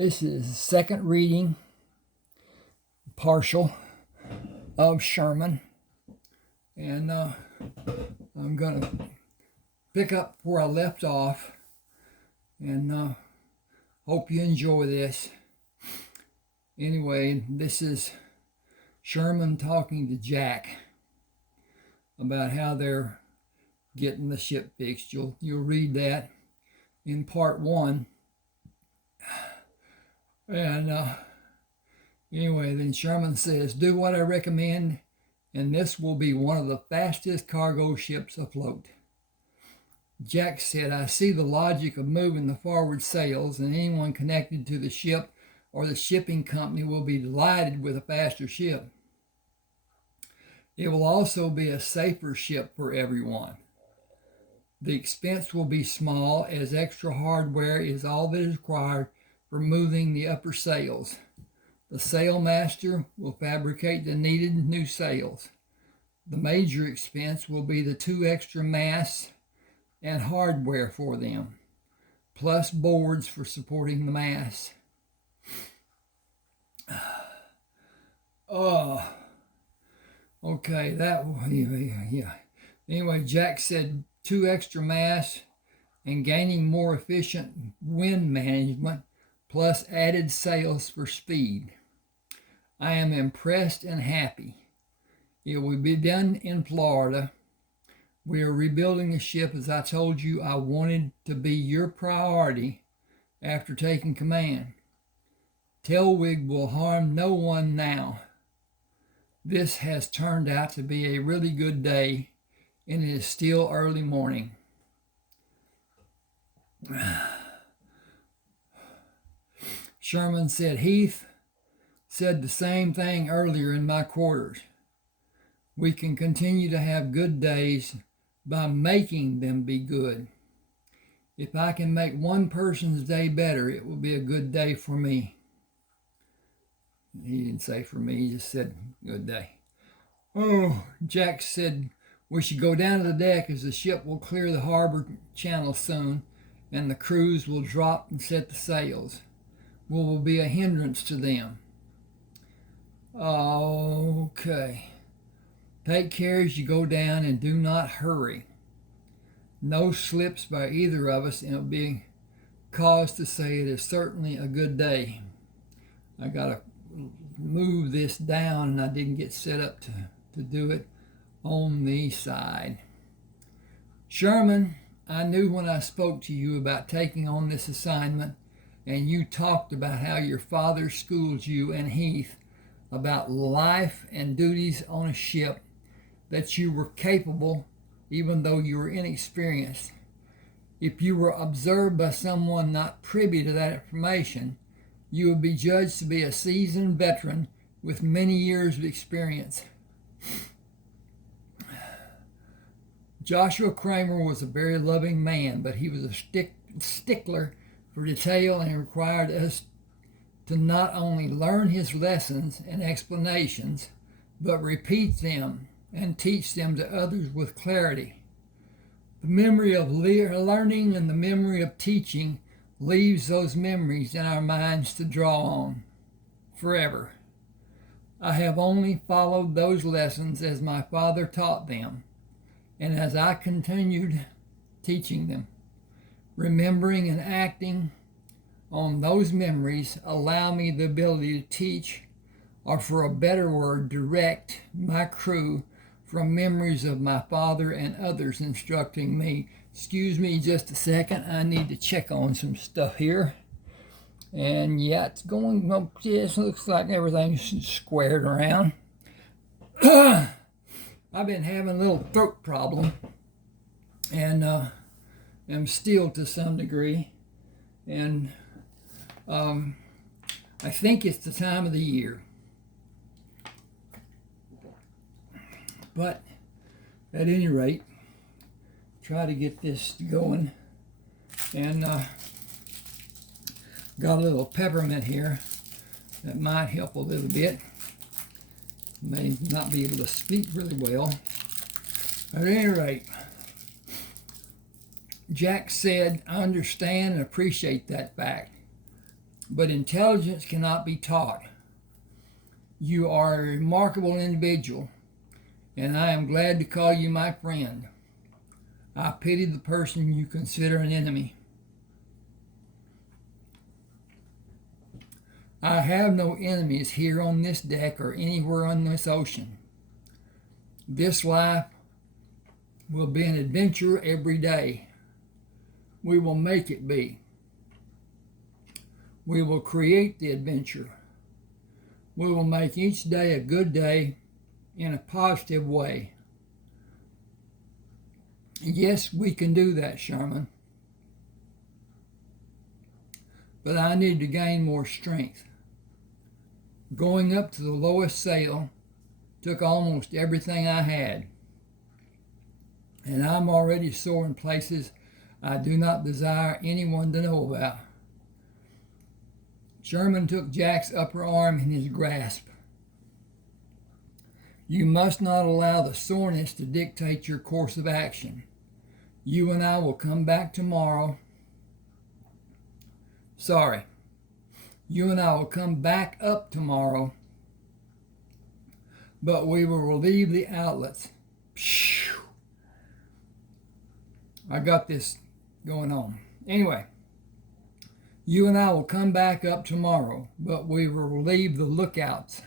This is the second reading, partial, of Sherman. And I'm going to pick up where I left off. And hope you enjoy this. Anyway, this is Sherman talking to Jack about how they're getting the ship fixed. You'll read that in part 1. And anyway, then Sherman says, "Do what I recommend, and this will be one of the fastest cargo ships afloat." Jack said, "I see the logic of moving the forward sails, and anyone connected to the ship or the shipping company will be delighted with a faster ship. It will also be a safer ship for everyone. The expense will be small, as extra hardware is all that is required for moving the upper sails. The sailmaster will fabricate the needed new sails. The major expense will be the 2 extra masts and hardware for them, plus boards for supporting the masts." Okay, yeah. Anyway, Jack said 2 extra masts and gaining more efficient wind management, plus added sails for speed. "I am impressed and happy. It will be done in Florida. We are rebuilding the ship as I told you I wanted to be your priority after taking command. Tailwig will harm no one now. This has turned out to be a really good day, and it is still early morning." Sherman said, "Heath said the same thing earlier in my quarters. We can continue to have good days by making them be good. If I can make one person's day better, it will be a good day for me." He didn't say for me, he just said good day. Jack said, "We should go down to the deck, as the ship will clear the harbor channel soon, and the crews will drop and set the sails. We will be a hindrance to them." "Okay. Take care as you go down, and do not hurry. No slips by either of us, and it'll be cause to say it is certainly a good day." I gotta move this down, and I didn't get set up to do it on the side. "Sherman, I knew when I spoke to you about taking on this assignment, and you talked about how your father schooled you and Heath about life and duties on a ship, that you were capable even though you were inexperienced. If you were observed by someone not privy to that information, you would be judged to be a seasoned veteran with many years of experience. Joshua Kramer was a very loving man, but he was a stickler for detail, and required us to not only learn his lessons and explanations, but repeat them and teach them to others with clarity. The memory of learning and the memory of teaching leaves those memories in our minds to draw on forever. I have only followed those lessons as my father taught them, and as I continued teaching them. Remembering and acting on those memories allow me the ability to teach, or for a better word, direct my crew from memories of my father and others instructing me." Excuse me just a second. I need to check on some stuff here. And yeah, it's going, well, it looks like everything's squared around. I've been having a little throat problem, and am still to some degree. And I think it's the time of the year. But at any rate, try to get this going. And got a little peppermint here that might help a little bit. May not be able to speak really well. At any rate, Jack said, "I understand and appreciate that fact. but intelligence cannot be taught. You are a remarkable individual, and I am glad to call you my friend. I pity the person you consider an enemy. I have no enemies here on this deck or anywhere on this ocean. This life will be an adventure every day. We will make it be. We will create the adventure. We will make each day a good day in a positive way. Yes, we can do that, Sherman. But I need to gain more strength. Going up to the lowest sail took almost everything I had, and I'm already sore in places I do not desire anyone to know about. Sherman took Jack's upper arm in his grasp. You must not allow the soreness to dictate your course of action. You and I will come back tomorrow. You and I will come back up tomorrow, but we will relieve the outlets. I got this going on. Anyway, you and I will come back up tomorrow, but we will relieve the lookouts.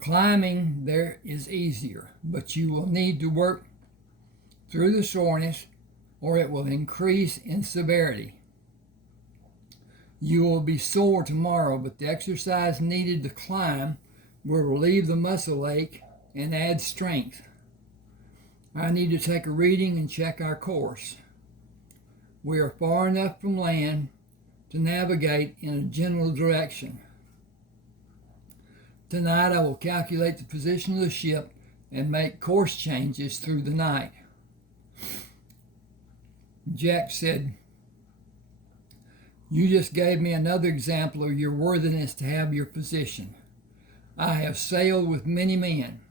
Climbing there is easier, but you will need to work through the soreness or it will increase in severity. You will be sore tomorrow, but the exercise needed to climb will relieve the muscle ache and add strength. I need to take a reading and check our course. We are far enough from land to navigate in a general direction. Tonight I will calculate the position of the ship and make course changes through the night. Jack said, you just gave me another example of your worthiness to have your position. I have sailed with many men.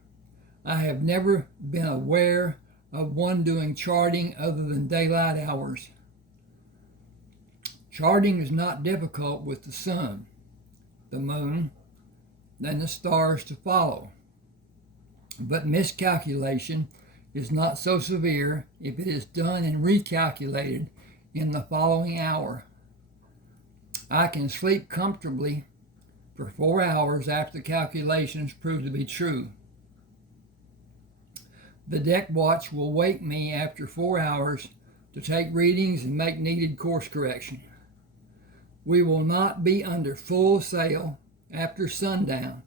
I have never been aware of one doing charting other than daylight hours. Charting is not difficult with the sun, the moon, and the stars to follow. But miscalculation is not so severe if it is done and recalculated in the following hour. I can sleep comfortably for 4 hours after the calculations prove to be true. The deck watch will wake me after 4 hours to take readings and make needed course correction. We will not be under full sail after sundown,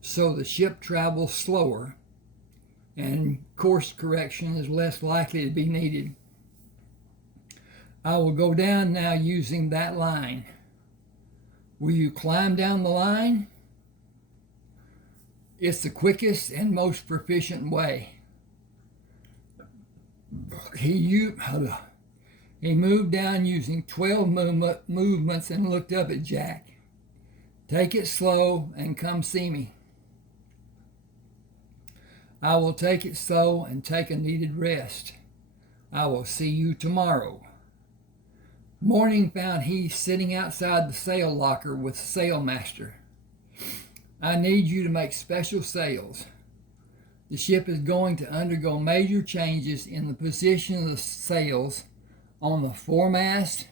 so the ship travels slower and course correction is less likely to be needed. I will go down now using that line. Will you climb down the line? It's the quickest and most proficient way. He moved down using 12 movements and looked up at Jack. Take it slow and come see me. I will take it slow and take a needed rest. I will see you tomorrow. Morning found Heath sitting outside the sail locker with the sailmaster. I need you to make special sails. The ship is going to undergo major changes in the position of the sails on the foremast,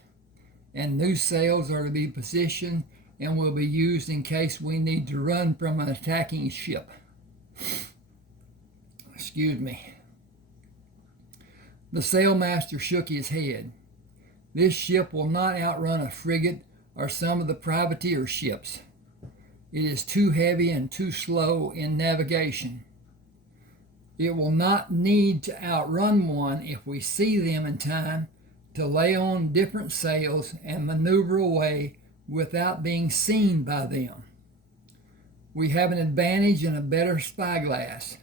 and new sails are to be positioned and will be used in case we need to run from an attacking ship. Excuse me. The sailmaster shook his head. This ship will not outrun a frigate or some of the privateer ships. It is too heavy and too slow in navigation. It will not need to outrun one if we see them in time to lay on different sails and maneuver away without being seen by them. We have an advantage in a better spyglass,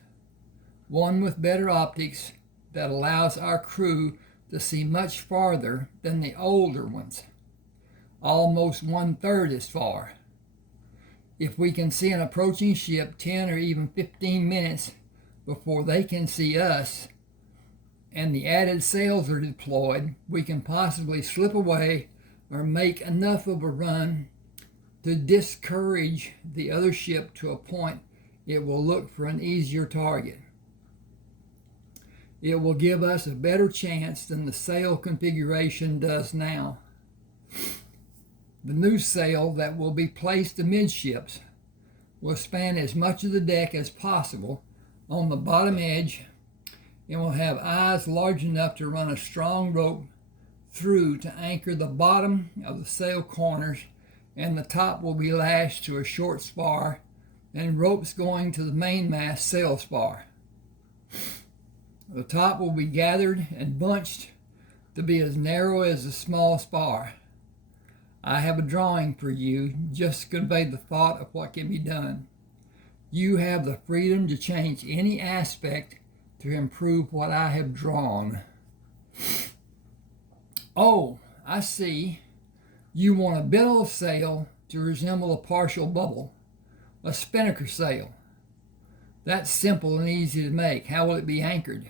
one with better optics that allows our crew to see much farther than the older ones, almost 1/3 as far. If we can see an approaching ship 10 or even 15 minutes before they can see us, and the added sails are deployed, we can possibly slip away or make enough of a run to discourage the other ship to a point it will look for an easier target. It will give us a better chance than the sail configuration does now. The new sail that will be placed amidships will span as much of the deck as possible on the bottom edge and will have eyes large enough to run a strong rope through to anchor the bottom of the sail corners, and the top will be lashed to a short spar and ropes going to the mainmast sail spar. The top will be gathered and bunched to be as narrow as a small spar. I have a drawing for you just to convey the thought of what can be done. You have the freedom to change any aspect to improve what I have drawn. Oh, I see. You want a billow of sail to resemble a partial bubble, a spinnaker sail. That's simple and easy to make. How will it be anchored?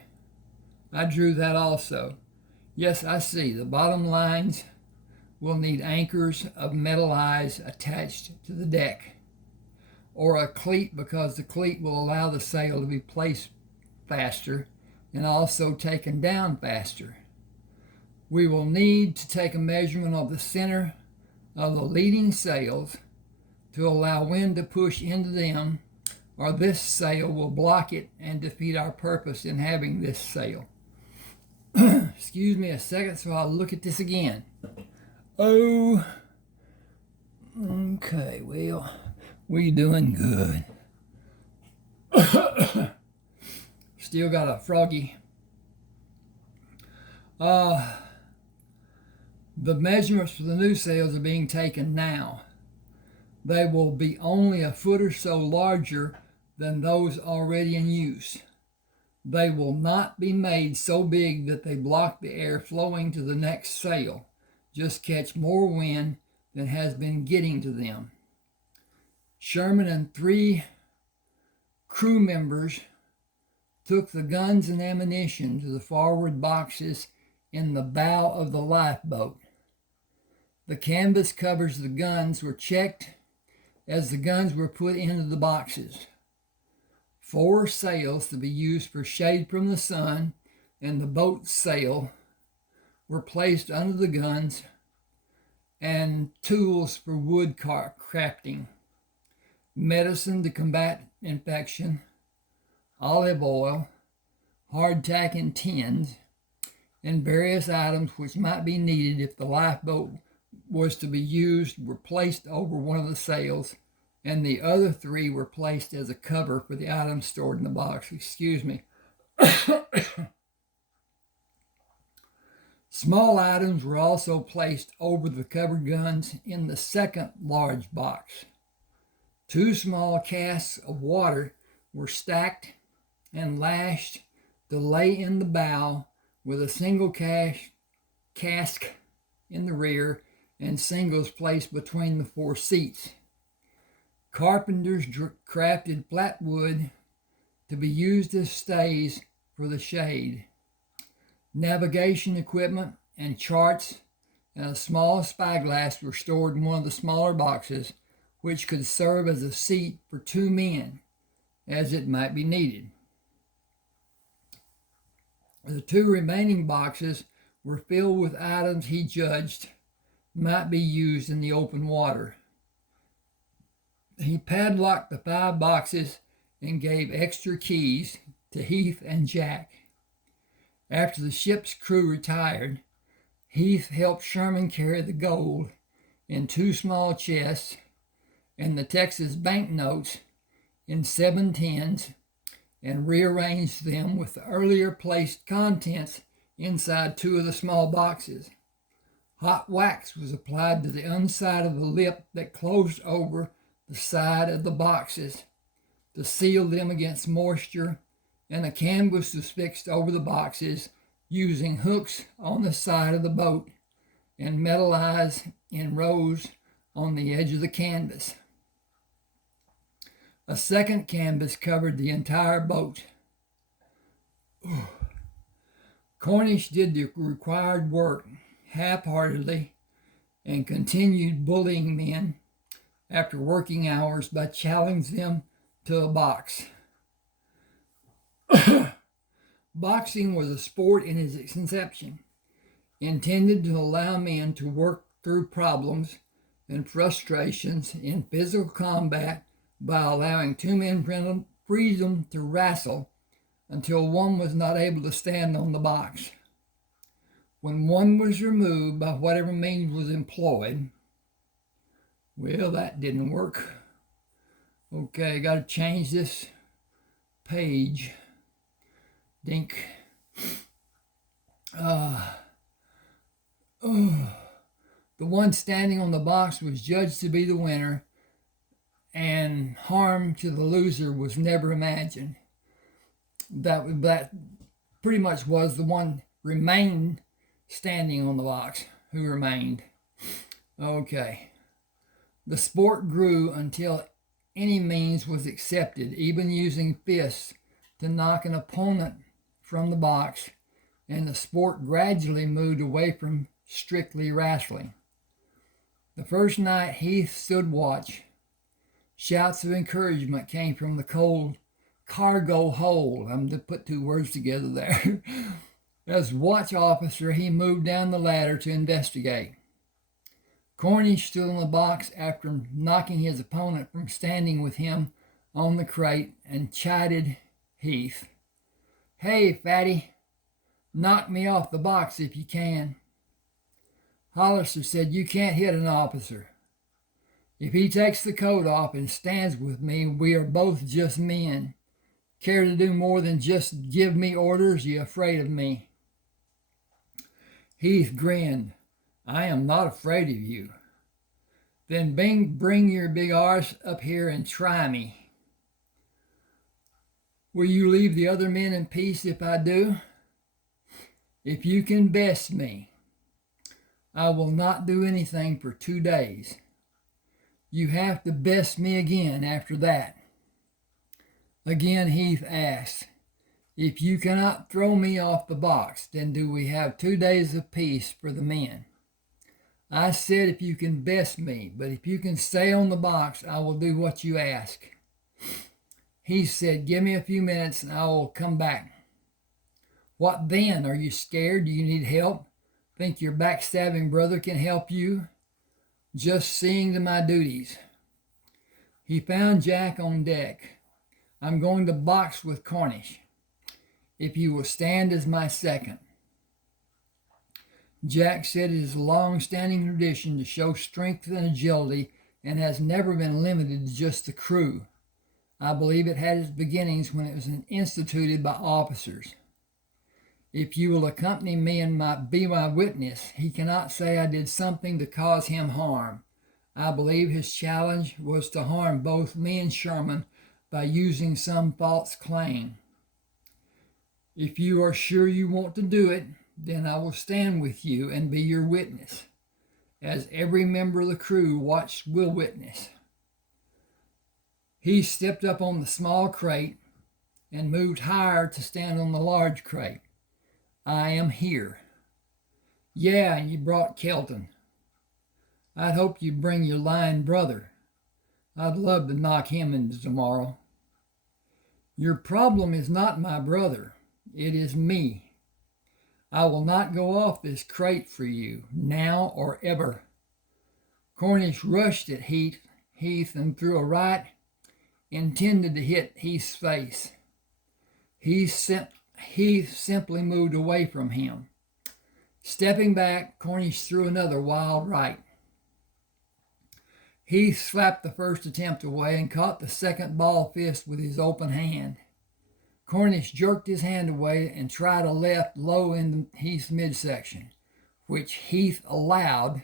I drew that also. Yes, I see. The bottom lines will need anchors of metal eyes attached to the deck, or a cleat, because the cleat will allow the sail to be placed faster and also taken down faster. We will need to take a measurement of the center of the leading sails to allow wind to push into them, or this sail will block it and defeat our purpose in having this sail. Excuse me a second, so I'll look at this again. Oh, okay, well, we doing good. Still got a froggy. The measurements for the new sails are being taken now. They will be only a foot or so larger than those already in use. They will not be made so big that they block the air flowing to the next sail, just catch more wind than has been getting to them. Sherman and 3 crew members took the guns and ammunition to the forward boxes in the bow of the lifeboat. The canvas covers the guns were checked as the guns were put into the boxes. 4 sails to be used for shade from the sun and the boat's sail were placed under the guns, and tools for wood crafting, medicine to combat infection, olive oil, hardtack in tins, and various items which might be needed if the lifeboat was to be used were placed over one of the sails, and the other 3 were placed as a cover for the items stored in the box. Excuse me. Small items were also placed over the covered guns in the second large box. 2 small casks of water were stacked and lashed to lay in the bow, with a single cask in the rear and singles placed between the 4 seats. Carpenters crafted flat wood to be used as stays for the shade. Navigation equipment and charts and a small spyglass were stored in one of the smaller boxes, which could serve as a seat for 2 men, as it might be needed. The 2 remaining boxes were filled with items he judged might be used in the open water. He padlocked the 5 boxes and gave extra keys to Heath and Jack. After the ship's crew retired, Heath helped Sherman carry the gold in 2 small chests and the Texas banknotes in 7 tins, and rearranged them with the earlier placed contents inside 2 of the small boxes. Hot wax was applied to the underside of the lip that closed over the side of the boxes to seal them against moisture, and a canvas was fixed over the boxes using hooks on the side of the boat and metal eyes in rows on the edge of the canvas. A second canvas covered the entire boat. Cornish did the required work half-heartedly and continued bullying men after working hours by challenging them to a box. Boxing was a sport in its inception, intended to allow men to work through problems and frustrations in physical combat by allowing two men freedom to wrestle until one was not able to stand on the box. When one was removed by whatever means was employed, well, that didn't work. Okay, got to change this page. Dink. The one standing on the box was judged to be the winner, and harm to the loser was never imagined. That pretty much was the one remained standing on the box who remained. Okay. The sport grew until any means was accepted, even using fists to knock an opponent from the box, and the sport gradually moved away from strictly wrestling. The first night Heath stood watch. Shouts of encouragement came from the cold cargo hold. I'm to put two words together there. As watch officer, he moved down the ladder to investigate. Cornish stood on the box after knocking his opponent from standing with him on the crate and chided Heath. "Hey, fatty, knock me off the box if you can." Hollister said, "You can't hit an officer. If he takes the coat off and stands with me, we are both just men. Care to do more than just give me orders? You afraid of me?" Heath grinned. "I am not afraid of you." "Then bring your big arse up here and try me." "Will you leave the other men in peace if I do?" "If you can best me, I will not do anything for 2 days. You have to best me again after that." Again Heath asked, "If you cannot throw me off the box, then do we have 2 days of peace for the men?" "I said if you can best me, but if you can stay on the box, I will do what you ask." He said, "Give me a few minutes and I will come back." "What then? Are you scared? Do you need help? Think your backstabbing brother can help you?" "Just seeing to my duties." He found Jack on deck. "I'm going to box with Cornish, if you will stand as my second." Jack said it is a long-standing tradition to show strength and agility and has never been limited to just the crew. I believe it had its beginnings when it was instituted by officers. If you will accompany me and be my witness, he cannot say I did something to cause him harm. I believe his challenge was to harm both me and Sherman by using some false claim. If you are sure you want to do it, then I will stand with you and be your witness, as every member of the crew will witness. He stepped up on the small crate and moved higher to stand on the large crate. "I am here." "Yeah, and you brought Kelton. I'd hoped you'd bring your lying brother. I'd love to knock him into tomorrow." "Your problem is not my brother. It is me. I will not go off this crate for you, now or ever." Cornish rushed at Heath and threw a right intended to hit Heath's face. Heath simply moved away from him. Stepping back, Cornish threw another wild right. Heath slapped the first attempt away and caught the second ball fist with his open hand. Cornish jerked his hand away and tried a left low in Heath's midsection, which Heath allowed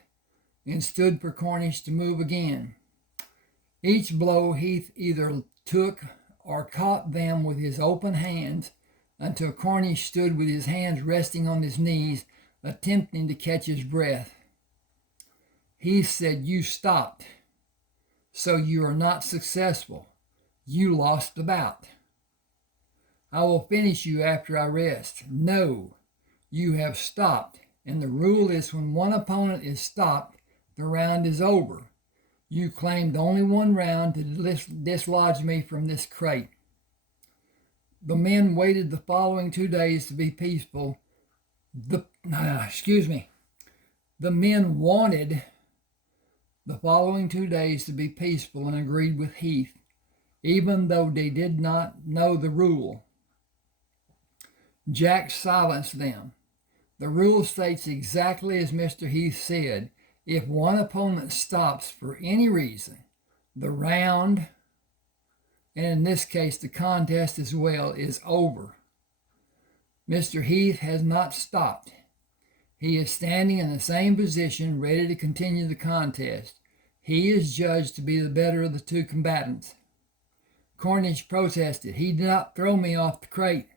and stood for Cornish to move again. Each blow Heath either took or caught them with his open hands until Cornish stood with his hands resting on his knees, attempting to catch his breath. Heath said, "You stopped, so you are not successful. You lost the bout. I will finish you after I rest." "No, you have stopped, and the rule is when one opponent is stopped, the round is over. You claimed only one round to dislodge me from this crate. The men waited the following 2 days to be peaceful. The men wanted the following 2 days to be peaceful and agreed with Heath, even though they did not know the rule. Jack silenced them. The rule states exactly as Mr. Heath said. If one opponent stops for any reason, the round, and in this case the contest as well, is over. Mr. Heath has not stopped. He is standing in the same position, ready to continue the contest. He is judged to be the better of the two combatants. Cornish protested. He did not throw me off the crate.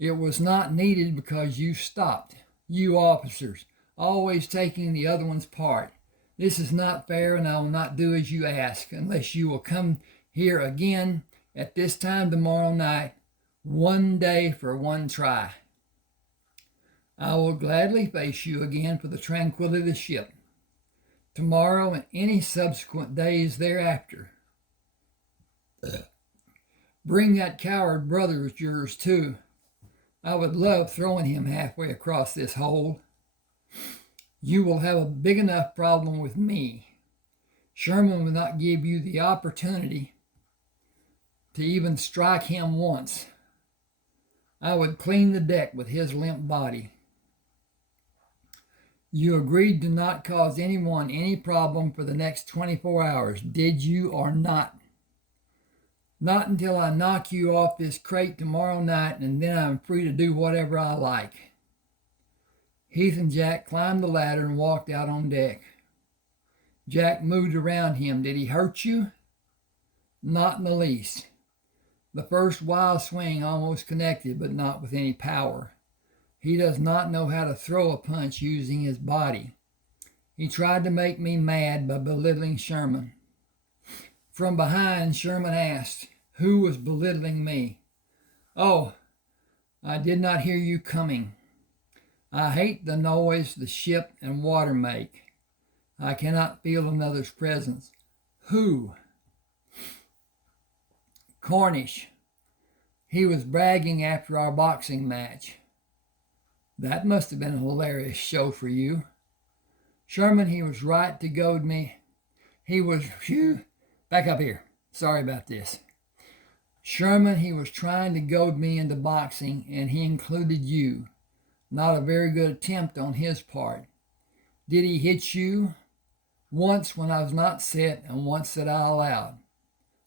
It was not needed because you stopped. You officers, always taking the other one's part. This is not fair, and I will not do as you ask unless you will come here again at this time tomorrow night, 1 day for 1 try. I will gladly face you again for the tranquility of the ship, tomorrow and any subsequent days thereafter. Bring that coward brother of yours too. I would love throwing him halfway across this hole. You will have a big enough problem with me. Sherman will not give you the opportunity to even strike him once. I would clean the deck with his limp body. You agreed to not cause anyone any problem for the next 24 hours, did you or not? Not until I knock you off this crate tomorrow night, and then I'm free to do whatever I like. Heath and Jack climbed the ladder and walked out on deck. Jack moved around him. Did he hurt you? Not in the least. The first wild swing almost connected, but not with any power. He does not know how to throw a punch using his body. He tried to make me mad by belittling Sherman. From behind, Sherman asked, who was belittling me? Oh, I did not hear you coming. I hate the noise the ship and water make. I cannot feel another's presence. Who? Cornish. He was bragging after our boxing match. That must have been a hilarious show for you. Sherman, he was right to goad me. Back up here. Sorry about this. Sherman, he was trying to goad me into boxing, and he included you. Not a very good attempt on his part. Did he hit you? Once when I was not set, and once that I allowed.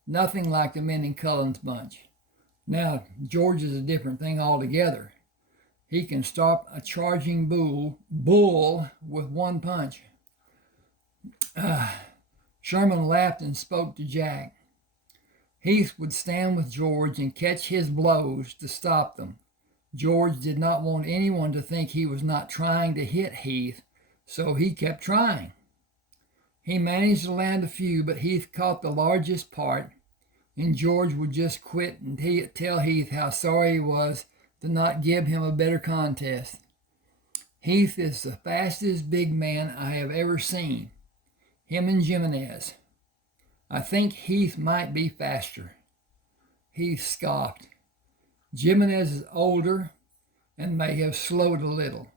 Nothing like the men in Cullen's bunch. Now, George is a different thing altogether. He can stop a charging bull with one punch. Sherman laughed and spoke to Jack. Heath would stand with George and catch his blows to stop them. George did not want anyone to think he was not trying to hit Heath, so he kept trying. He managed to land a few, but Heath caught the largest part, and George would just quit and tell Heath how sorry he was to not give him a better contest. Heath is the fastest big man I have ever seen. Him and Jimenez. I think Heath might be faster. Heath scoffed. Jimenez is older and may have slowed a little.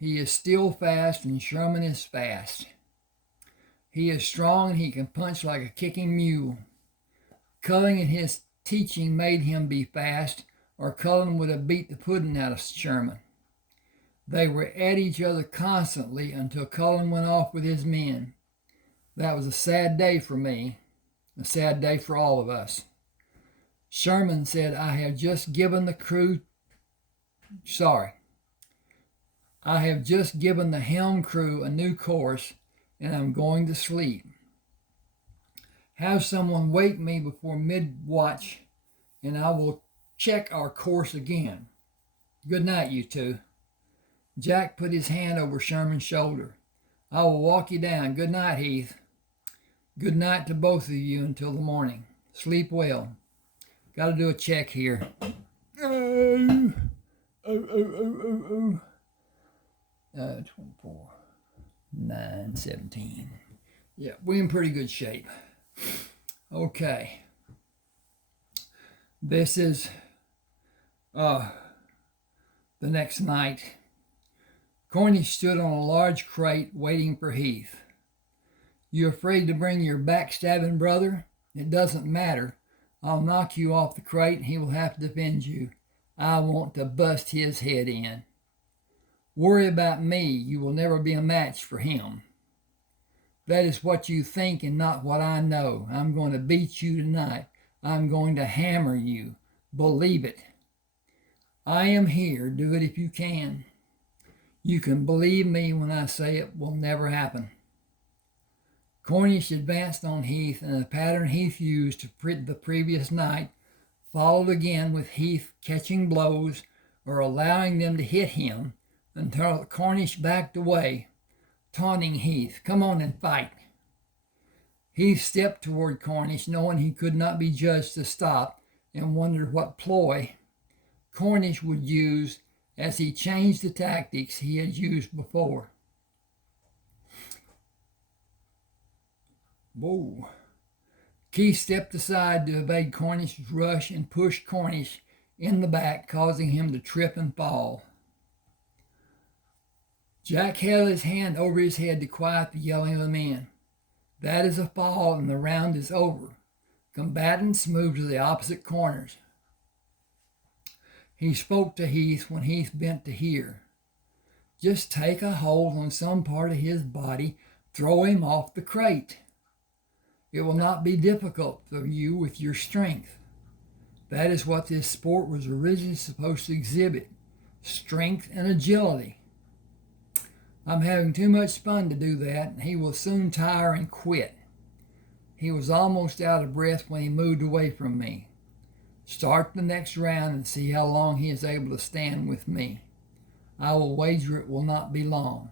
He is still fast, and Sherman is fast. He is strong and he can punch like a kicking mule. Cullen and his teaching made him be fast, or Cullen would have beat the pudding out of Sherman. They were at each other constantly until Cullen went off with his men. That was a sad day for me, a sad day for all of us. Sherman said, I have just given the helm crew a new course, and I'm going to sleep. Have someone wake me before mid-watch, and I will check our course again. Good night, you two. Jack put his hand over Sherman's shoulder. I will walk you down. Good night, Heath. Good night to both of you until the morning. Sleep well. Got to do a check here. 24, 9, 17. Yeah, we're in pretty good shape. Okay. This is the next night. Cornish stood on a large crate waiting for Heath. You afraid to bring your backstabbing brother? It doesn't matter. I'll knock you off the crate and he will have to defend you. I want to bust his head in. Worry about me. You will never be a match for him. That is what you think and not what I know. I'm going to beat you tonight. I'm going to hammer you. Believe it. I am here. Do it if you can. You can believe me when I say it will never happen. Cornish advanced on Heath, and the pattern Heath used the previous night followed again, with Heath catching blows or allowing them to hit him until Cornish backed away, taunting Heath, "Come on and fight." Heath stepped toward Cornish, knowing he could not be judged to stop, and wondered what ploy Cornish would use as he changed the tactics he had used before. Whoa. Keith stepped aside to evade Cornish's rush and pushed Cornish in the back, causing him to trip and fall. Jack held his hand over his head to quiet the yelling of the men. That is a fall, and the round is over. Combatants moved to the opposite corners. He spoke to Heath when Heath bent to hear. Just take a hold on some part of his body, throw him off the crate. It will not be difficult for you with your strength. That is what this sport was originally supposed to exhibit, strength and agility. I'm having too much fun to do that, and he will soon tire and quit. He was almost out of breath when he moved away from me. Start the next round and see how long he is able to stand with me. I will wager it will not be long.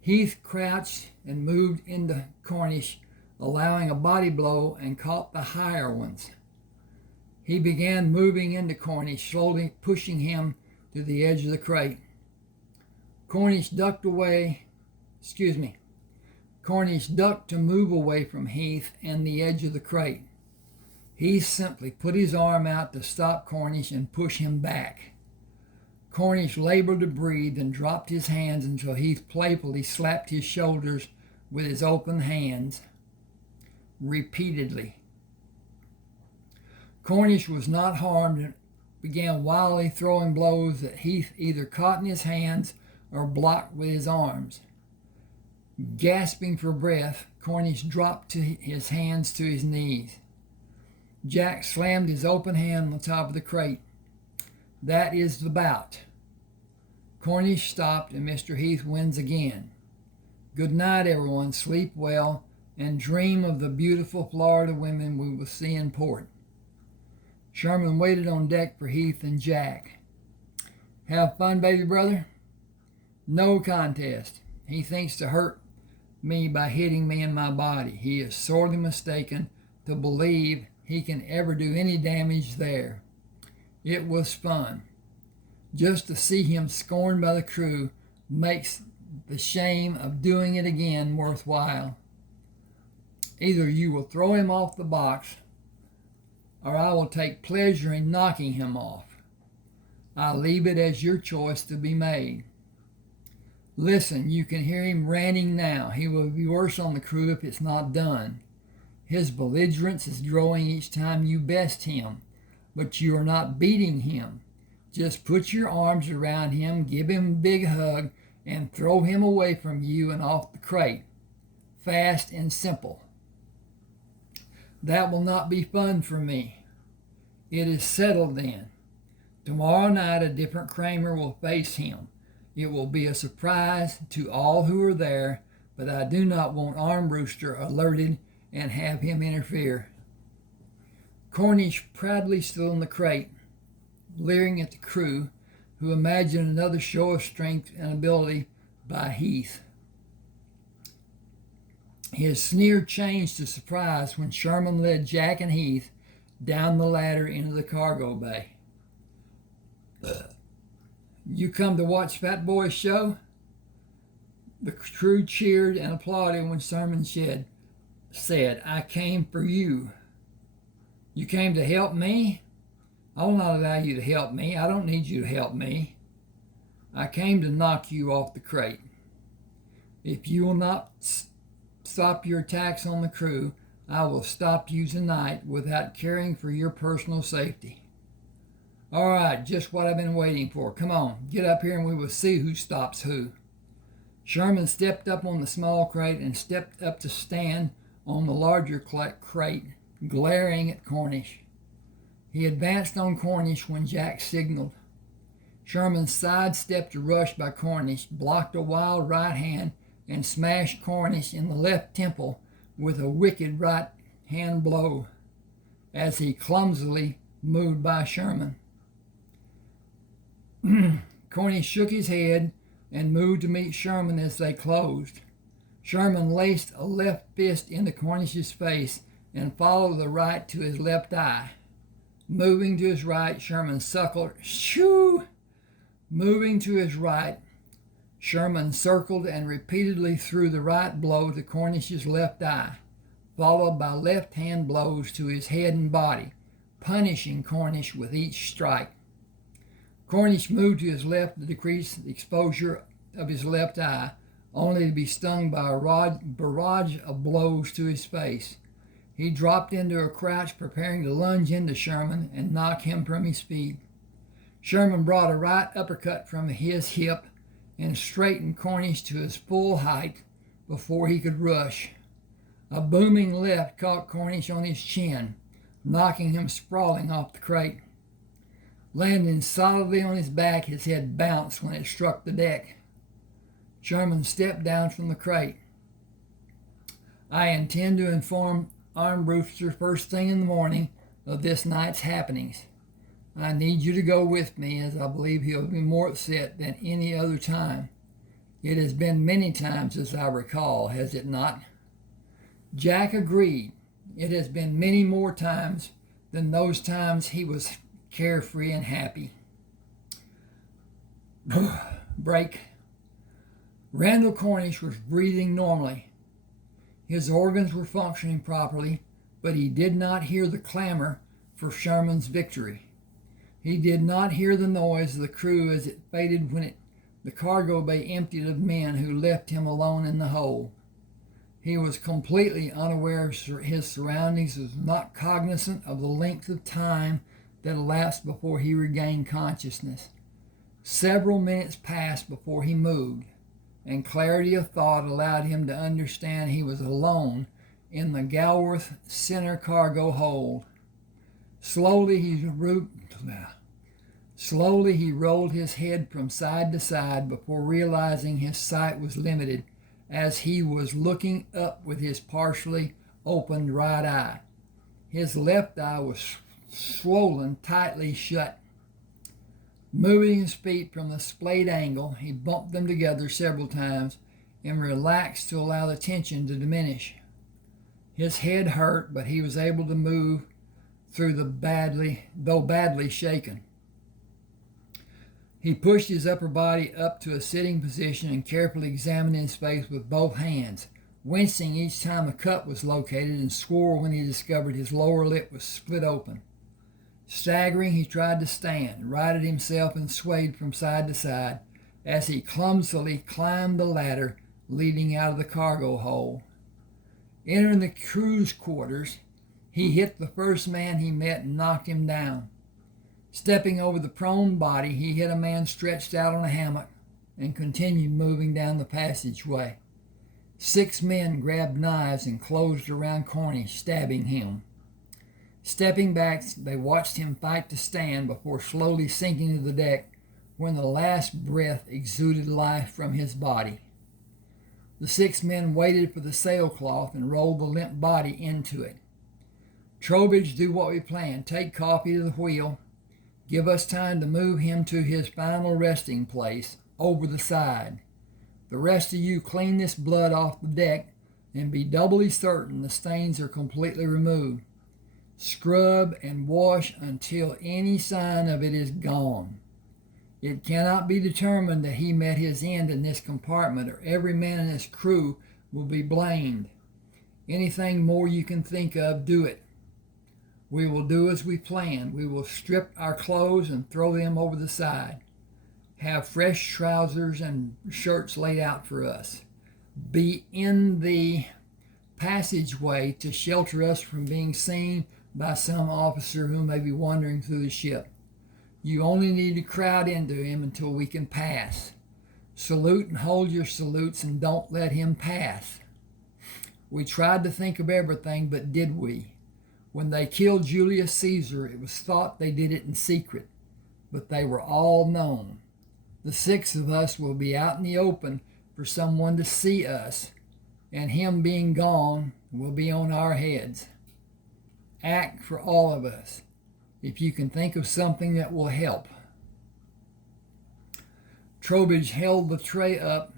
Heath crouched and moved into Cornish, allowing a body blow, and caught the higher ones. He began moving into Cornish, slowly pushing him to the edge of the crate. Cornish ducked to move away from Heath and the edge of the crate. Heath simply put his arm out to stop Cornish and push him back. Cornish labored to breathe and dropped his hands until Heath playfully slapped his shoulders with his open hands repeatedly. Cornish was not harmed and began wildly throwing blows that Heath either caught in his hands or blocked with his arms. Gasping for breath, Cornish dropped his hands to his knees. Jack slammed his open hand on the top of the crate. That is the bout. Cornish stopped, and Mr. Heath wins again. Good night, everyone. Sleep well, and dream of the beautiful Florida women we will see in port. Sherman waited on deck for Heath and Jack. Have fun, baby brother? No contest. He thinks to hurt me by hitting me in my body. He is sorely mistaken to believe he can ever do any damage there. It was fun. Just to see him scorned by the crew makes the shame of doing it again worthwhile. Either you will throw him off the box, or I will take pleasure in knocking him off. I leave it as your choice to be made. Listen, you can hear him ranting now. He will be worse on the crew if it's not done. His belligerence is growing each time you best him, but you are not beating him. Just put your arms around him, give him a big hug, and throw him away from you and off the crate. Fast and simple. That will not be fun for me. It is settled then. Tomorrow night a different Kramer will face him. It will be a surprise to all who are there, but I do not want Armbruster alerted and have him interfere. Cornish proudly stood on the crate, leering at the crew, who imagined another show of strength and ability by Heath. His sneer changed to surprise when Sherman led Jack and Heath down the ladder into the cargo bay. You come to watch Fat Boy's show? The crew cheered and applauded when Sherman said, "I came for you." "You came to help me?" "I will not allow you to help me. I don't need you to help me. I came to knock you off the crate. If you will not stop your attacks on the crew, I will stop you tonight without caring for your personal safety." "All right, just what I've been waiting for. Come on, get up here and we will see who stops who." Sherman stepped up on the small crate and stepped up to stand on the larger crate, glaring at Cornish. He advanced on Cornish when Jack signaled. Sherman sidestepped a rush by Cornish, blocked a wild right hand, and smashed Cornish in the left temple with a wicked right hand blow as he clumsily moved by Sherman. Cornish shook his head and moved to meet Sherman as they closed. Sherman laced a left fist into Cornish's face and followed the right to his left eye. Moving to his right, Sherman circled and repeatedly threw the right blow to Cornish's left eye, followed by left-hand blows to his head and body, punishing Cornish with each strike. Cornish moved to his left to decrease the exposure of his left eye, only to be stung by a barrage of blows to his face. He dropped into a crouch, preparing to lunge into Sherman and knock him from his feet. Sherman brought a right uppercut from his hip and straightened Cornish to his full height before he could rush. A booming left caught Cornish on his chin, knocking him sprawling off the crate. Landing solidly on his back, his head bounced when it struck the deck. Sherman stepped down from the crate. "I intend to inform Armbruster first thing in the morning of this night's happenings. I need you to go with me, as I believe he'll be more upset than any other time. It has been many times, as I recall, has it not?" Jack agreed. It has been many more times than those times he was carefree and happy. Break. Randall Cornish was breathing normally. His organs were functioning properly, but he did not hear the clamor for Sherman's victory. He did not hear the noise of the crew as it faded when the cargo bay emptied of men who left him alone in the hold. He was completely unaware of his surroundings, was not cognizant of the length of time that elapsed before he regained consciousness. Several minutes passed before he moved, and clarity of thought allowed him to understand he was alone in the Galwerth center cargo hold. Slowly he rolled his head from side to side before realizing his sight was limited as he was looking up with his partially opened right eye. His left eye was swollen tightly shut. Moving his feet from the splayed angle, he bumped them together several times and relaxed to allow the tension to diminish. His head hurt, but he was able to move through though badly shaken. He pushed his upper body up to a sitting position and carefully examined his face with both hands, wincing each time a cut was located, and swore when he discovered his lower lip was split open. Staggering, he tried to stand, righted himself, and swayed from side to side as he clumsily climbed the ladder leading out of the cargo hold. Entering the crew's quarters, he hit the first man he met and knocked him down. Stepping over the prone body, he hit a man stretched out on a hammock and continued moving down the passageway. 6 men grabbed knives and closed around Cornish, stabbing him. Stepping back, they watched him fight to stand before slowly sinking to the deck when the last breath exuded life from his body. The 6 men waited for the sailcloth and rolled the limp body into it. "Trowbridge, do what we planned. Take Coffee to the wheel. Give us time to move him to his final resting place, over the side. The rest of you clean this blood off the deck and be doubly certain the stains are completely removed. Scrub and wash until any sign of it is gone. It cannot be determined that he met his end in this compartment, or every man in his crew will be blamed. Anything more you can think of, do it. We will do as we planned. We will strip our clothes and throw them over the side. Have fresh trousers and shirts laid out for us. Be in the passageway to shelter us from being seen by some officer who may be wandering through the ship. You only need to crowd into him until we can pass. Salute and hold your salutes and don't let him pass. We tried to think of everything, but did we? When they killed Julius Caesar, it was thought they did it in secret, but they were all known. The 6 of us will be out in the open for someone to see us, and him being gone will be on our heads. Act for all of us, if you can think of something that will help. Trowbridge held the tray up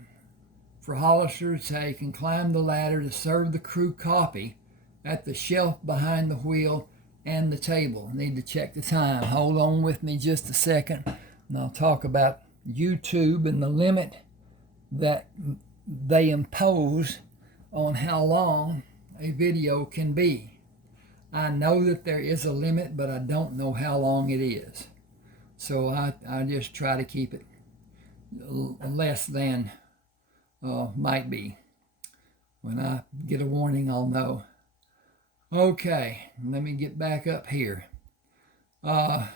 for Hollister to take and climbed the ladder to serve the crew coffee at the shelf behind the wheel and the table. Need to check the time. Hold on with me just a second, and I'll talk about YouTube and the limit that they impose on how long a video can be. I know that there is a limit, but I don't know how long it is. So I just try to keep it less than might be. When I get a warning, I'll know. Okay, let me get back up here. And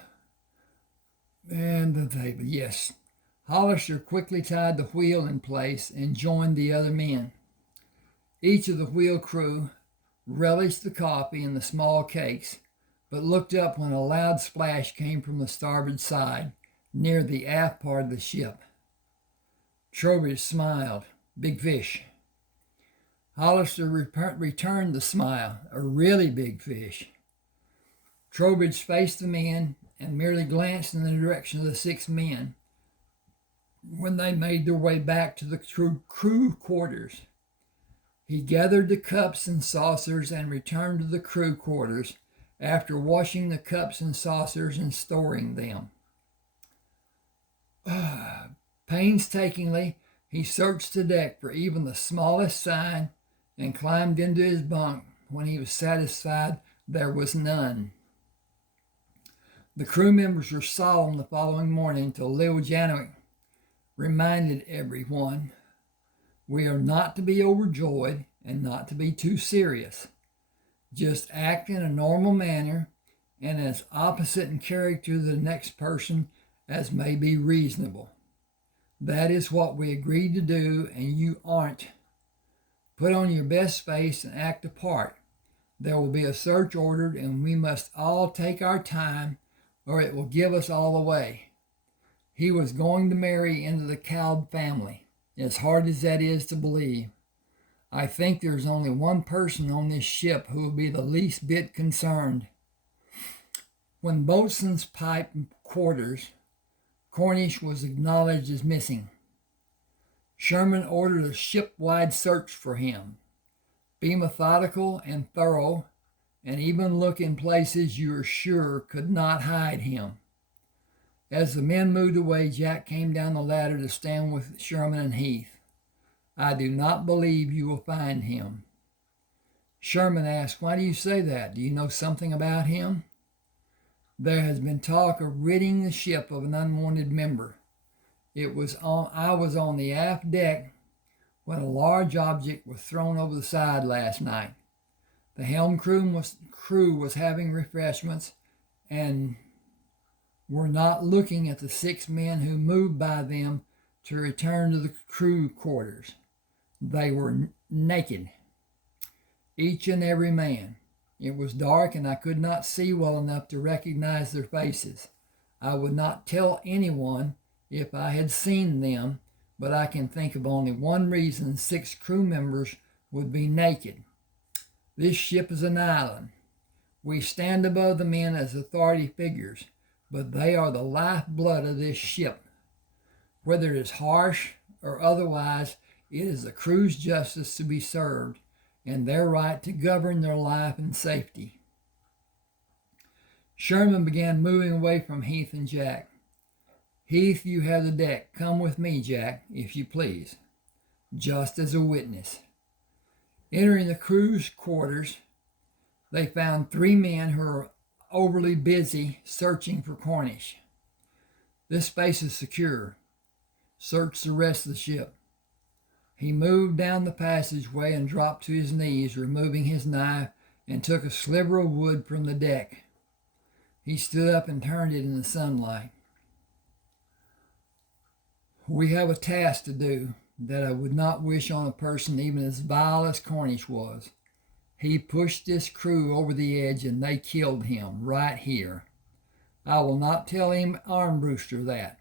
the table, yes. Hollister quickly tied the wheel in place and joined the other men. Each of the wheel crew relished the coffee and the small cakes, but looked up when a loud splash came from the starboard side, near the aft part of the ship. Trowbridge smiled. Big fish. Hollister returned the smile. A really big fish. Trowbridge faced the men and merely glanced in the direction of the 6 men when they made their way back to the crew quarters. He gathered the cups and saucers and returned to the crew quarters after washing the cups and saucers and storing them. Painstakingly, he searched the deck for even the smallest sign and climbed into his bunk when he was satisfied there was none. The crew members were solemn the following morning till Lil Janowick reminded everyone, we are not to be overjoyed and not to be too serious. Just act in a normal manner and as opposite in character to the next person as may be reasonable. That is what we agreed to do, and you aren't. Put on your best face and act a part. There will be a search ordered, and we must all take our time, or it will give us all away. He was going to marry into the Calb family, as hard as that is to believe. I think there's only one person on this ship who will be the least bit concerned. When boatswain's pipe quarters, Cornish was acknowledged as missing. Sherman ordered a ship-wide search for him. Be methodical and thorough, and even look in places you are sure could not hide him. As the men moved away, Jack came down the ladder to stand with Sherman and Heath. I do not believe you will find him. Sherman asked, why do you say that? Do you know something about him? There has been talk of ridding the ship of an unwanted member. I was on the aft deck when a large object was thrown over the side last night. The helm crew was having refreshments and were not looking at the 6 men who moved by them to return to the crew quarters. They were naked, each and every man. It was dark and I could not see well enough to recognize their faces. I would not tell anyone if I had seen them, but I can think of only one reason 6 crew members would be naked. This ship is an island. We stand above the men as authority figures, but they are the lifeblood of this ship. Whether it is harsh or otherwise, it is the crew's justice to be served, and their right to govern their life and safety. Sherman began moving away from Heath and Jack. Heath, you have the deck. Come with me, Jack, if you please, just as a witness. Entering the crew's quarters, they found 3 men who were overly busy searching for Cornish. This space is secure. Search the rest of the ship. He moved down the passageway and dropped to his knees, removing his knife, and took a sliver of wood from the deck. He stood up and turned it in the sunlight. We have a task to do that I would not wish on a person even as vile as Cornish was. He pushed this crew over the edge and they killed him right here. I will not tell him Armbruster that.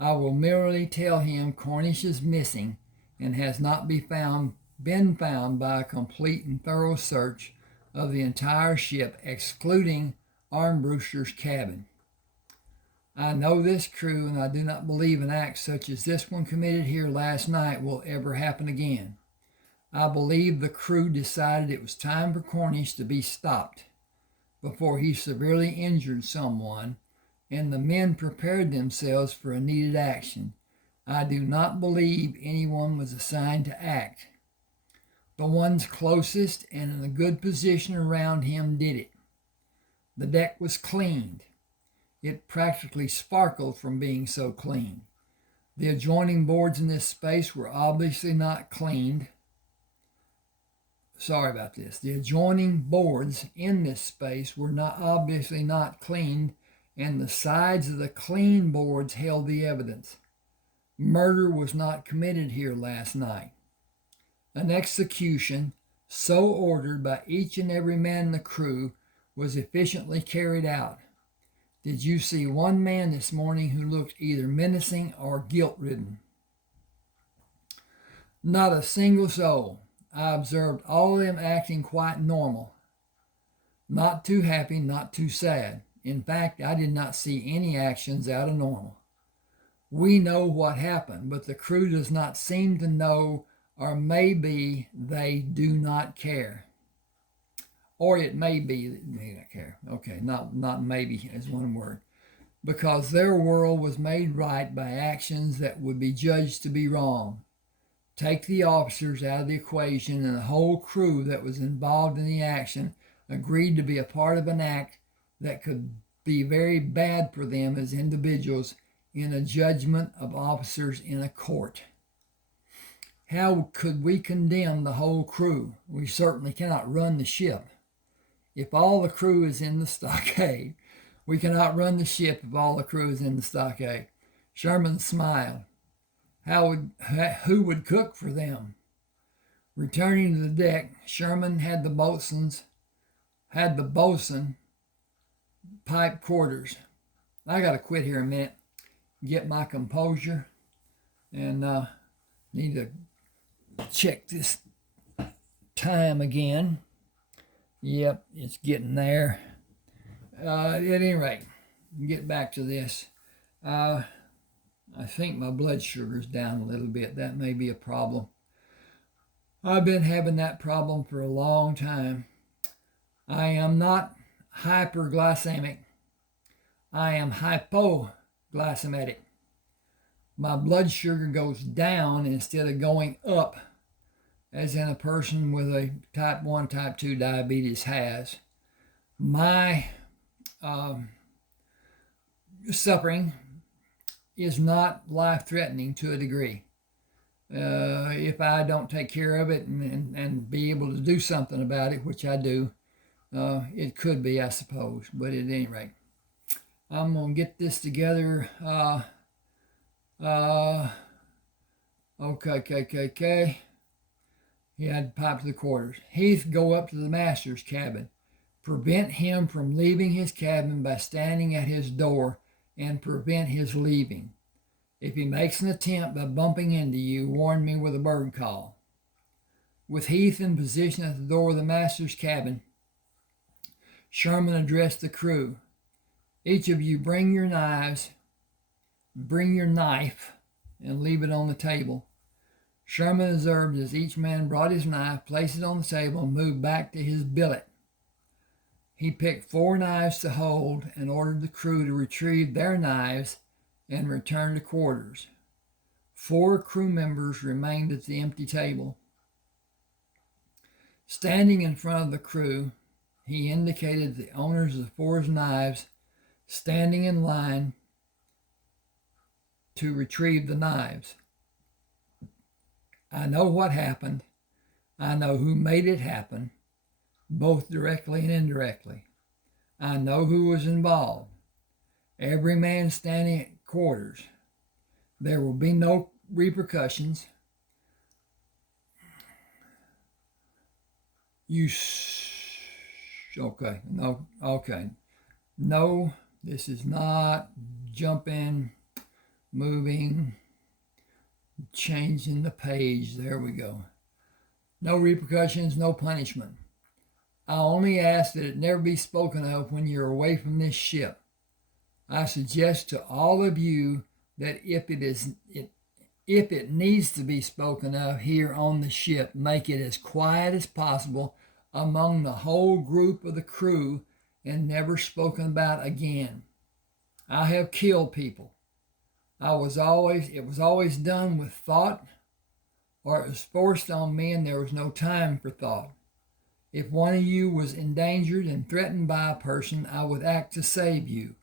I will merely tell him Cornish is missing and has not been found by a complete and thorough search of the entire ship, excluding Armbruster's cabin. I know this crew, and I do not believe an act such as this one committed here last night will ever happen again. I believe the crew decided it was time for Cornish to be stopped before he severely injured someone, and the men prepared themselves for a needed action. I do not believe anyone was assigned to act. The ones closest and in a good position around him did it. The deck was cleaned. It practically sparkled from being so clean. The adjoining boards in this space were obviously not cleaned. Sorry about this. The adjoining boards in this space were obviously not cleaned, and the sides of the clean boards held the evidence. Murder was not committed here last night. An execution, so ordered by each and every man in the crew, was efficiently carried out. Did you see one man this morning who looked either menacing or guilt-ridden? Not a single soul. I observed all of them acting quite normal. Not too happy, not too sad. In fact, I did not see any actions out of normal. We know what happened, but the crew does not seem to know, or maybe they do not care. Or it may be that they don't care. Okay, not maybe as one word. Because their world was made right by actions that would be judged to be wrong. Take the officers out of the equation, and the whole crew that was involved in the action agreed to be a part of an act that could be very bad for them as individuals in a judgment of officers in a court. How could we condemn the whole crew? We certainly cannot run the ship. If all the crew is in the stockade, we cannot run the ship if all the crew is in the stockade. Sherman smiled. Who would cook for them? Returning to the deck, Sherman had the boatswain pipe quarters. I got to quit here a minute, get my composure, and need to check this time again. Yep, it's getting there. At any rate, get back to this. I think my blood sugar's down a little bit. That may be a problem. I've been having that problem for a long time. I am not hyperglycemic. I am hypoglycemic. My blood sugar goes down instead of going up, as in a person with a type 1, type 2 diabetes has. My suffering is not life-threatening to a degree. If I don't take care of it and be able to do something about it, which I do, it could be, I suppose. But at any rate, I'm going to get this together. Okay. He had to pipe to the quarters. Heath, go up to the master's cabin. Prevent him from leaving his cabin by standing at his door, and prevent his leaving. If he makes an attempt by bumping into you, warn me with a bird call. With Heath in position at the door of the master's cabin, Sherman addressed the crew. Each of you bring your knife, and leave it on the table. Sherman observed as each man brought his knife, placed it on the table, and moved back to his billet. He picked 4 knives to hold and ordered the crew to retrieve their knives and returned to quarters. 4 crew members remained at the empty table. Standing in front of the crew, he indicated the owners of the 4 knives standing in line to retrieve the knives. I know what happened. I know who made it happen, both directly and indirectly. I know who was involved. Every man standing at quarters. There will be no repercussions. Okay, no, this is not jumping, moving, changing the page. There we go. No repercussions, no punishment. I only ask that it never be spoken of when you're away from this ship. I suggest to all of you that if it needs to be spoken of here on the ship, make it as quiet as possible among the whole group of the crew and never spoken about again. I have killed people. It was always done with thought, or it was forced on me and there was no time for thought. If one of you was endangered and threatened by a person, I would act to save you.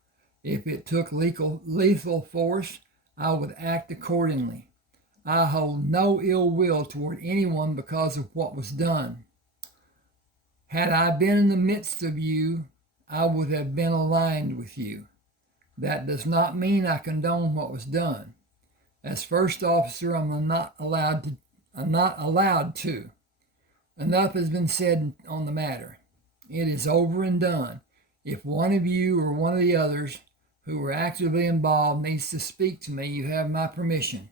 If it took lethal force, I would act accordingly. I hold no ill will toward anyone because of what was done. Had I been in the midst of you, I would have been aligned with you. That does not mean I condone what was done. As first officer, I'm not allowed to. Enough has been said on the matter. It is over and done. If one of you or one of the others who were actively involved needs to speak to me, you have my permission.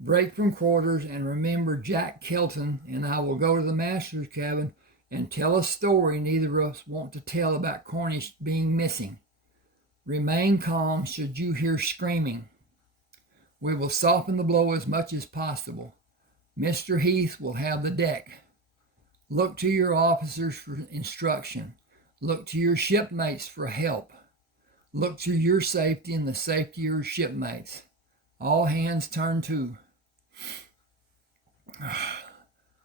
Break from quarters and remember Jack Kelton, and I will go to the master's cabin and tell a story neither of us want to tell about Cornish being missing. Remain calm should you hear screaming. We will soften the blow as much as possible. Mr. Heath will have the deck. Look to your officers for instruction. Look to your shipmates for help. Look to your safety and the safety of your shipmates. All hands turn to.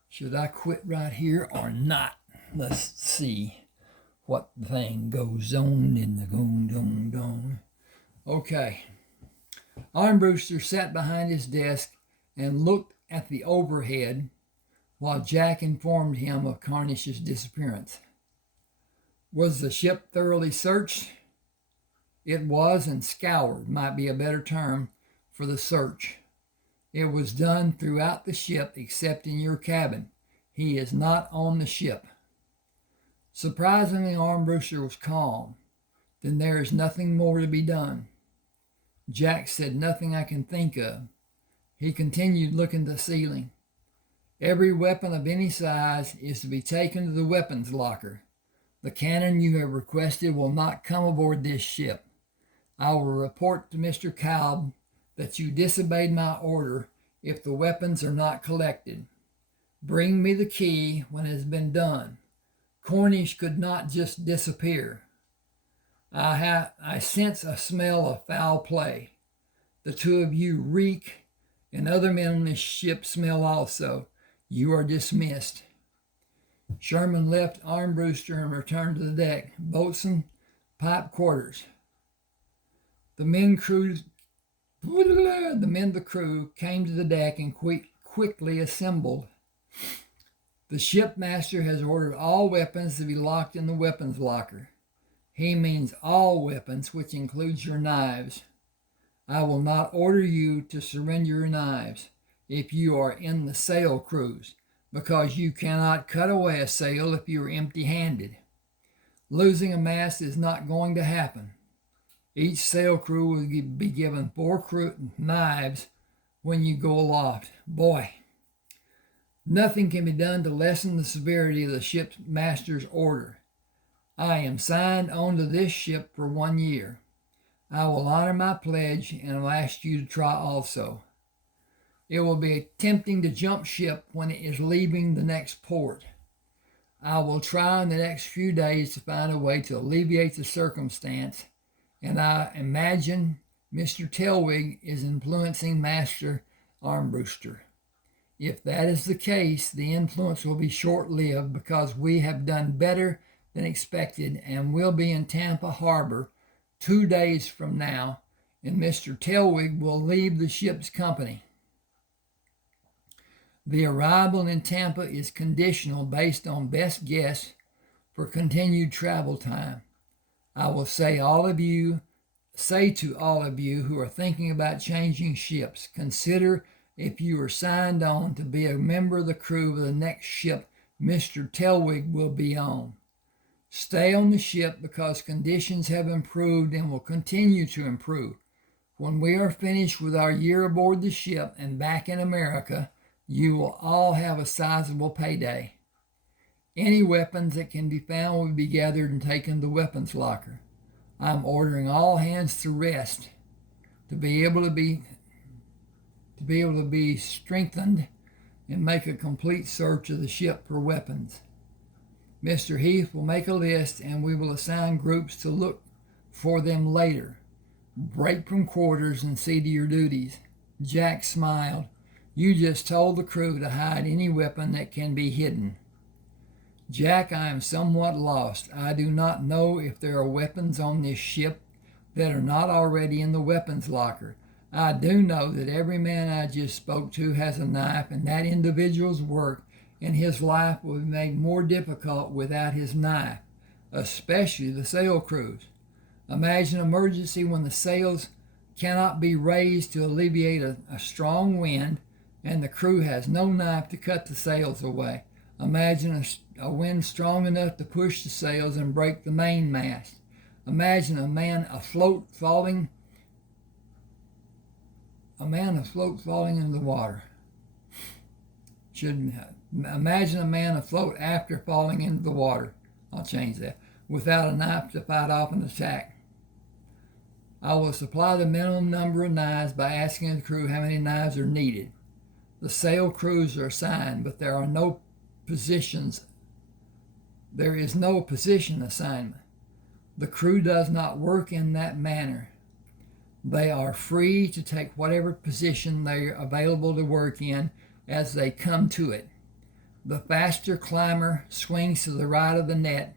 Should I quit right here or not? Let's see what thing goes on in the gong. Okay. Armbruster sat behind his desk and looked at the overhead while Jack informed him of Cornish's disappearance. Was the ship thoroughly searched? It was, and scoured might be a better term for the search. It was done throughout the ship except in your cabin. He is not on the ship. Surprisingly, Armbruster was calm. Then there is nothing more to be done. Jack said, nothing I can think of. He continued looking at the ceiling. Every weapon of any size is to be taken to the weapons locker. The cannon you have requested will not come aboard this ship. I will report to Mr. Kalb that you disobeyed my order if the weapons are not collected. Bring me the key when it has been done. Cornish could not just disappear. I sense a smell of foul play. The 2 of you reek, and other men on this ship smell also. You are dismissed. Sherman left Armbruster and returned to the deck. Boatswain, pipe quarters. The men of the crew came to the deck and quickly assembled. The shipmaster has ordered all weapons to be locked in the weapons locker. He means all weapons, which includes your knives. I will not order you to surrender your knives if you are in the sail crews, because you cannot cut away a sail if you are empty-handed. Losing a mast is not going to happen. Each sail crew will be given 4 knives when you go aloft. Boy, nothing can be done to lessen the severity of the ship's master's order. I am signed onto this ship for 1 year. I will honor my pledge and will ask you to try also. It will be tempting to jump ship when it is leaving the next port. I will try in the next few days to find a way to alleviate the circumstance, and I imagine Mr. Telwig is influencing Master Armbruster. If that is the case, the influence will be short-lived because we have done better than expected and will be in Tampa Harbor 2 days from now, and Mr. Telwig will leave the ship's company. The arrival in Tampa is conditional based on best guess for continued travel time. I will say to all of you who are thinking about changing ships, consider if you are signed on to be a member of the crew of the next ship Mr. Telwig will be on. Stay on the ship because conditions have improved and will continue to improve. When we are finished with our year aboard the ship and back in America, you will all have a sizable payday. Any weapons that can be found will be gathered and taken to the weapons locker. I'm ordering all hands to rest to be able to be strengthened and make a complete search of the ship for weapons. Mr. Heath will make a list and we will assign groups to look for them later. Break from quarters and see to your duties. Jack smiled. You just told the crew to hide any weapon that can be hidden. Jack, I am somewhat lost. I do not know if there are weapons on this ship that are not already in the weapons locker. I do know that every man I just spoke to has a knife, and that individual's work and his life will be made more difficult without his knife, especially the sail crews. Imagine an emergency when the sails cannot be raised to alleviate a strong wind and the crew has no knife to cut the sails away. Imagine a wind strong enough to push the sails and break the mainmast. Imagine a man afloat falling into the water. Imagine a man afloat after falling into the water. I'll change that. Without a knife to fight off an attack. I will supply the minimum number of knives by asking the crew how many knives are needed. The sail crews are assigned, but there is no position assignment. The crew does not work in that manner. They are free to take whatever position they are available to work in as they come to it. The faster climber swings to the right of the net,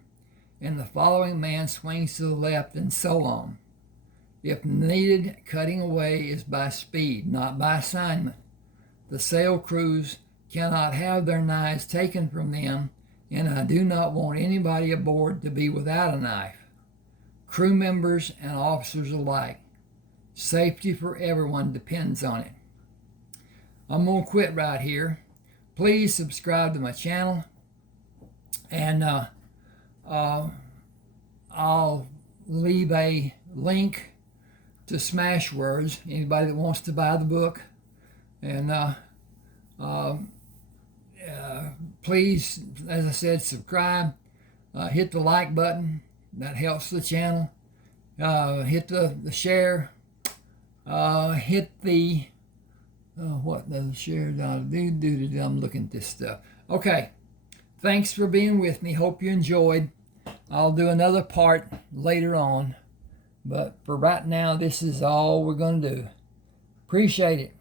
and the following man swings to the left, and so on. If needed, cutting away is by speed, not by assignment. The sail crews cannot have their knives taken from them, and I do not want anybody aboard to be without a knife. Crew members and officers alike. Safety for everyone depends on it. I'm going to quit right here. Please subscribe to my channel, and I'll leave a link to Smashwords, anybody that wants to buy the book. And please, as I said, subscribe, hit the like button, that helps the channel, hit the share, hit the what the share do. I'm looking at this stuff. Okay, thanks for being with me. Hope you enjoyed. I'll do another part later on, but for right now, this is all we're going to do. Appreciate it.